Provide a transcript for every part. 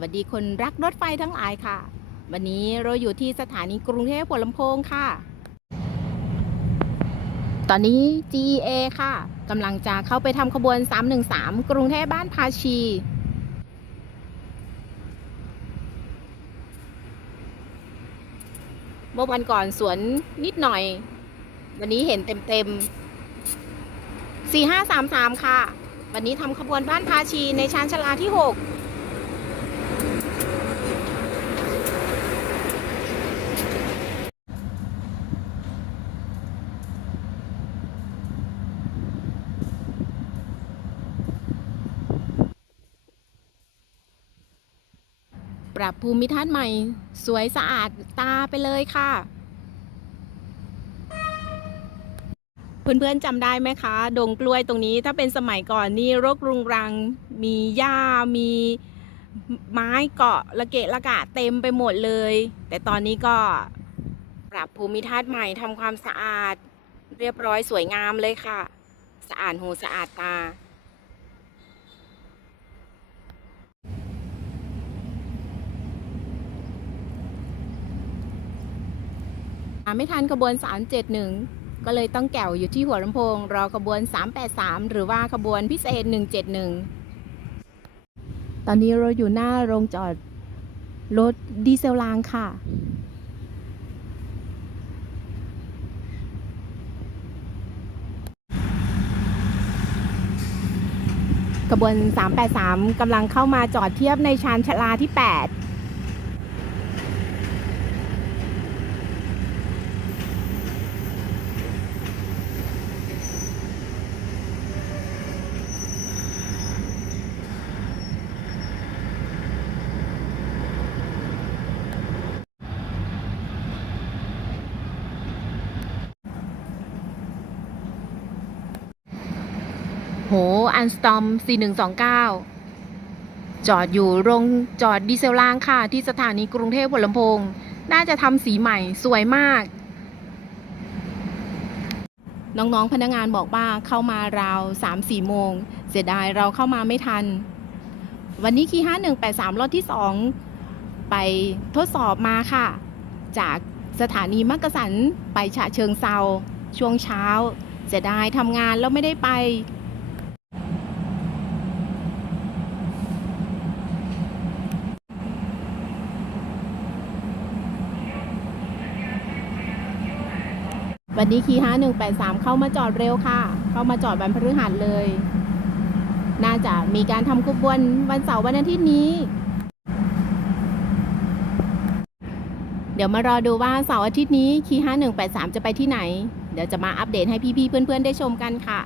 วัสดีคนรักรถไฟทั้งหลายค่ะ วันนี้เราอยู่ที่สถานีกรุงเทพหัวลำโพงค่ะ ตอนนี้ GEA ค่ะกำลังจะเข้าไปทำขบวน 313 กรุงเทพบ้านภาชีเมื่อวันก่อนสวนนิดหน่อย วันนี้เห็นเต็มๆ4533 ค่ะ วันนี้ทำขบวนบ้านภาชีในชานชลาที่ 6 ปรับภูมิทัศน์ใหม่ สวยสะอาดตาไปเลยค่ะ เพื่อนๆจำได้ไหมคะ ดงกล้วยตรงนี้ถ้าเป็นสมัยก่อนนี่รกรุงรัง มีหญ้ามีไม้เกาะระเกะระกะเต็มไปหมดเลย แต่ตอนนี้ก็ปรับภูมิทัศน์ใหม่ทำความสะอาด เรียบร้อยสวยงามเลยค่ะ สะอาดหูสะอาดตา ไม่ทันขบวน 371 ก็เลยต้องแก่วอยู่ที่หัวลำโพง รอขบวน 383 หรือว่าขบวนพิเศษ 171 ตอนนี้เราอยู่หน้าโรงจอดรถดีเซลรางค่ะขบวน 383 กำลังเข้ามาจอดเทียบในชานชลาที่ 8 โห อันสตอม 4129 จอดอยู่โรงจอดดีเซลรางค่ะ ที่สถานีกรุงเทพหัวลำโพง น่าจะทำสีใหม่สวยมาก น้องๆพนักงานบอกว่าเข้ามาราว 3-4 โมง เสียดายเราเข้ามาไม่ทัน วันนี้คี5183รอบที่ 2 ไปทดสอบมาค่ะ จากสถานีมักกะสันไปฉะเชิงเซาช่วงเช้าเสียดายทำงานแล้วไม่ได้ไป วันนี้คีห้าหนึ่งแปดสามเข้ามาจอดเร็วค่ะ เข้ามาจอดวันพฤหัสเลย น่าจะมีการทำขบวนวันเสาร์วันอาทิตย์นี้ เดี๋ยวมารอดูว่าเสาร์อาทิตย์นี้คีห้าหนึ่งแปดสามจะไปที่ไหน เดี๋ยวจะมาอัปเดตให้พี่ๆเพื่อนๆได้ชมกันค่ะ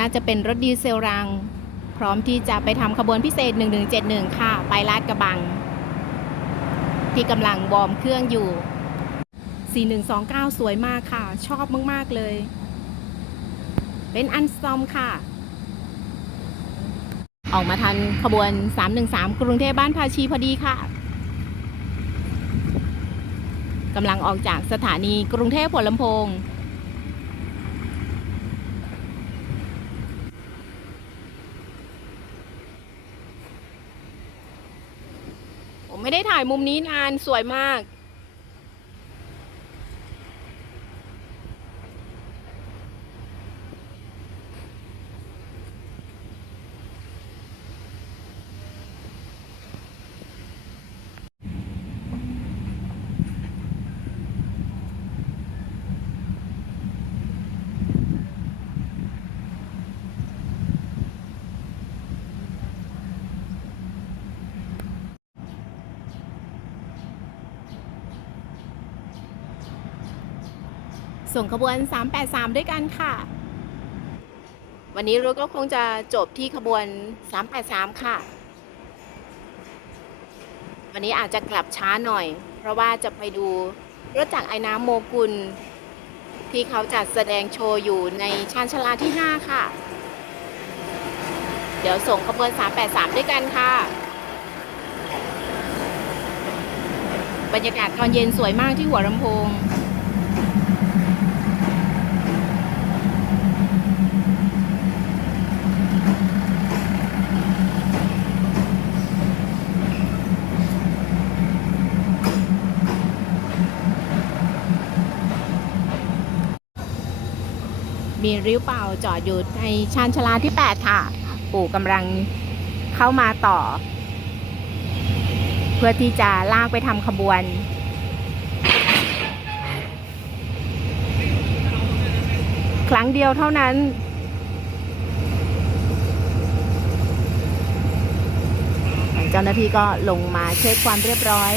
น่าจะเป็นรถดีเซลราง พร้อมที่จะไปทำขบวนพิเศษ 1171 ค่ะ ไปลาดกระบัง ที่กำลังวอร์มเครื่องอยู่ 4129 สวยมากค่ะ ชอบมาก ๆ เลย เป็นอันซอมค่ะ ออกมาทันขบวน 313 กรุงเทพบ้านภาชีพอดีค่ะกำลังออกจากสถานีกรุงเทพหัวลำโพง ไม่ได้ถ่ายมุมนี้นานสวยมาก ส่งขบวน 383 ด้วยกันค่ะ วันนี้รถก็คงจะจบที่ขบวน 383 ค่ะ วันนี้อาจจะกลับช้าหน่อย เพราะว่าจะไปดูรถจากไอ้น้ำโมกุล ที่เขาจัดแสดงโชว์อยู่ในชานชลาที่ 5 ค่ะ เดี๋ยวส่งขบวน 383 ด้วยกันค่ะบรรยากาศตอนเย็นสวยมากที่หัวลำโพง มีริ้วเปล่าจอดอยู่ในชานชาลาที่ 8 ค่ะ ปู่กำลังเข้ามาต่อ เพื่อที่จะลากไปทำขบวนครั้งเดียวเท่านั้น เจ้าหน้าที่ก็ลงมาเช็คความเรียบร้อย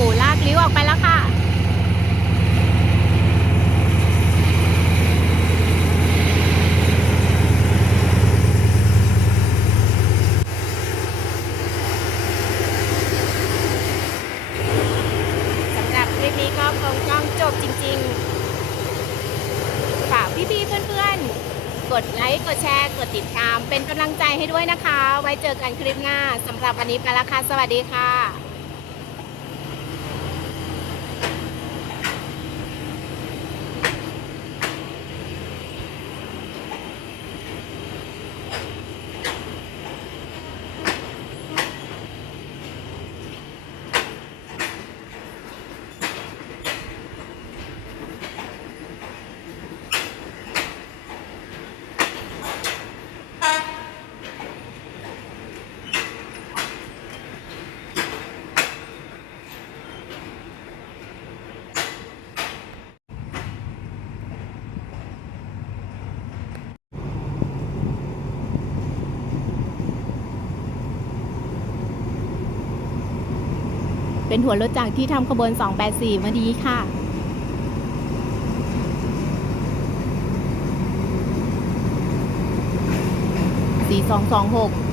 ปู่ลากลิ้วออกไปแล้วค่ะ สำหรับคลิปนี้ก็คงต้องจบจริงๆ ฝากพี่ๆเพื่อนๆ ก ดไลค์ กดแชร์ กดติดตาม เป็นกำลังใจให้ด้วยนะคะ ไว้เจอกันคลิปหน้าสำหรับวันนี้ไปและค่ะ สวัสดีค่ะ เป็นหัวรถจักรที่ทำขบวน 284 วันนี้ค่ะ4226